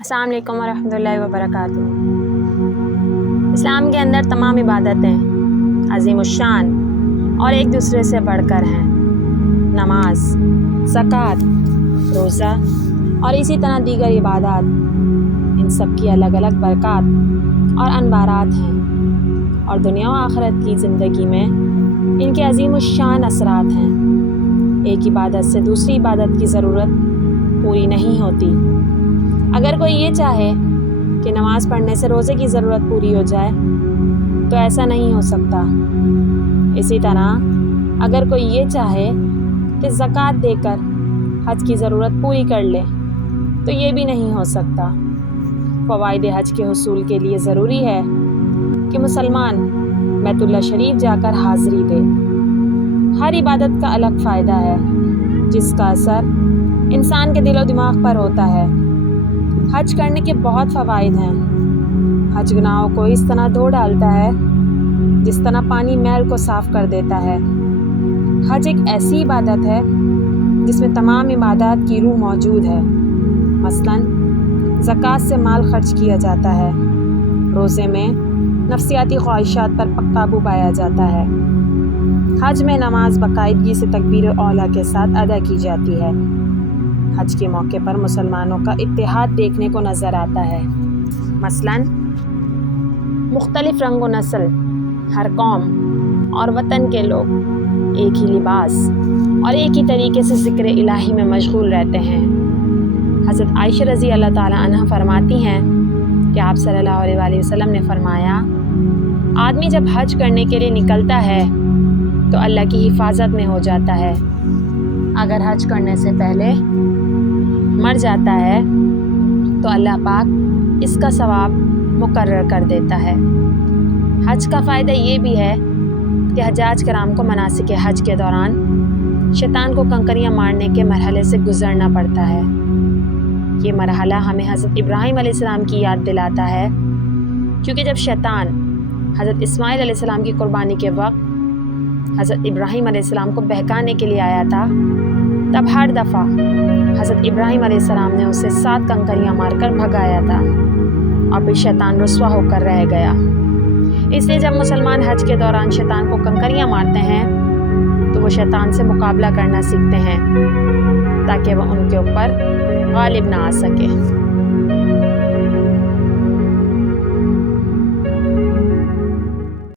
السلام علیکم ورحمۃ اللہ وبرکاتہ۔ اسلام کے اندر تمام عبادتیں عظیم الشان اور ایک دوسرے سے بڑھ کر ہیں۔ نماز، زکوٰۃ، روزہ اور اسی طرح دیگر عبادات، ان سب کی الگ الگ برکات اور انوارات ہیں، اور دنیا و آخرت کی زندگی میں ان کے عظیم الشان اثرات ہیں۔ ایک عبادت سے دوسری عبادت کی ضرورت پوری نہیں ہوتی۔ اگر کوئی یہ چاہے کہ نماز پڑھنے سے روزے کی ضرورت پوری ہو جائے تو ایسا نہیں ہو سکتا۔ اسی طرح اگر کوئی یہ چاہے کہ زکوٰۃ دے کر حج کی ضرورت پوری کر لے تو یہ بھی نہیں ہو سکتا۔ فوائد حج کے حصول کے لیے ضروری ہے کہ مسلمان بیت اللہ شریف جا کر حاضری دے۔ ہر عبادت کا الگ فائدہ ہے جس کا اثر انسان کے دل و دماغ پر ہوتا ہے۔ حج کرنے کے بہت فوائد ہیں۔ حج گناہوں کو اس طرح دھو ڈالتا ہے جس طرح پانی میل کو صاف کر دیتا ہے۔ حج ایک ایسی عبادت ہے جس میں تمام عبادات کی روح موجود ہے۔ مثلاً زکوٰۃ سے مال خرچ کیا جاتا ہے، روزے میں نفسیاتی خواہشات پر قابو پایا جاتا ہے، حج میں نماز باقاعدگی سے تکبیر اولیٰ کے ساتھ ادا کی جاتی ہے۔ حج کے موقع پر مسلمانوں کا اتحاد دیکھنے کو نظر آتا ہے۔ مثلاً مختلف رنگ و نسل، ہر قوم اور وطن کے لوگ ایک ہی لباس اور ایک ہی طریقے سے ذکر الہی میں مشغول رہتے ہیں۔ حضرت عائشہ رضی اللہ تعالیٰ عنہ فرماتی ہیں کہ آپ صلی اللہ علیہ وآلہ وسلم نے فرمایا، آدمی جب حج کرنے کے لیے نکلتا ہے تو اللہ کی حفاظت میں ہو جاتا ہے۔ اگر حج کرنے سے پہلے مر جاتا ہے تو اللہ پاک اس کا ثواب مقرر کر دیتا ہے۔ حج کا فائدہ یہ بھی ہے کہ حجاج کرام کو مناسک حج کے دوران شیطان کو کنکریاں مارنے کے مرحلے سے گزرنا پڑتا ہے۔ یہ مرحلہ ہمیں حضرت ابراہیم علیہ السلام کی یاد دلاتا ہے، کیونکہ جب شیطان حضرت اسماعیل علیہ السلام کی قربانی کے وقت حضرت ابراہیم علیہ السلام کو بہکانے کے لیے آیا تھا، تب ہر دفعہ حضرت ابراہیم علیہ السلام نے اسے 7 کنکریاں مار کر بھگایا تھا، اور پھر شیطان رسوا ہو کر رہ گیا۔ اس لیے جب مسلمان حج کے دوران شیطان کو کنکریاں مارتے ہیں تو وہ شیطان سے مقابلہ کرنا سیکھتے ہیں تاکہ وہ ان کے اوپر غالب نہ آ سکے۔